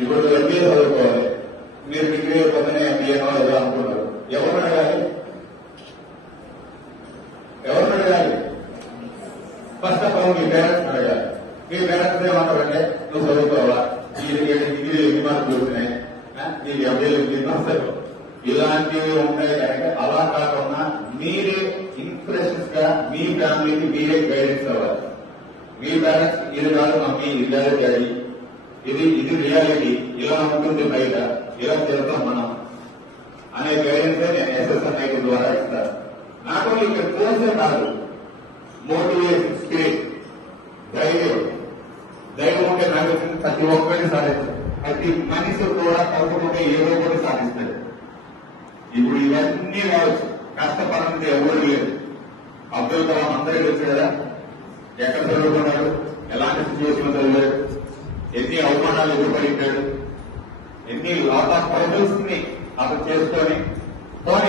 ఇప్పుడు ఎంబీఏ చదువుకోవాలి, మీరు డిగ్రీ అయిపోతేనే ఎంబీఏనో ఏదో అనుకున్నారు. ఎవరిని అడగాలి? ఎవరిని అడగాలి? First of all me parents అడగాలి. మీ పేరెంట్స్ ఏమంటారంటే నువ్వు చదువుకోవాలా, ఈ డిగ్రీ ఎన్ని మార్కులు వచ్చినాయి, నీకు ఎంబీఏలు ఎన్ని వస్తాయి, ఇలాంటివి ఉంటాయి కనుక అలా కాకుండా మీరే ఇన్స్పిరేషన్స్ గా మీ ఫ్యామిలీకి మీరే గైడెన్స్ అవ్వాలి. మీ పేరెంట్స్ ఇది కాదు మమ్మీ, ఇది కాదు డాడీ, ఇది రియాలిటీ, ఇలా ఉంటుంది బయట, ఇలా చేస్తాం మనం అనే గైడెన్స్ నేను ఎస్ఎస్ఆర్ నాయకుల ద్వారా ఇస్తాను. నాట్ ఓన్లీ ఇక్కడ కోర్సే కాదు, మోటివేషన్, స్పిరిట్, ధైర్యం ఉంటే నాకు ప్రతి ఒక్కరిని సాధిస్తాడు. ప్రతి మనిషి కూడా తప్పకుండా ఏదో ఒకటి సాధిస్తాడు. ఇప్పుడు ఇవన్నీ కావచ్చు, కష్టపడినంత ఎవరు లేదు. అబ్దుల్ కలాం అందరికీ తెలుసు కదా, ఎక్కడ చదువుకున్నాడు, ఎలాంటి సిచ్యువేషన్ చదివాడు, ఎన్ని అవమానాలు ఎదుర్కొంటాడు, ఎన్ని లాట్ ఆఫ్ ప్రాబ్లమ్స్ ని అతను చేసుకొని పోనీ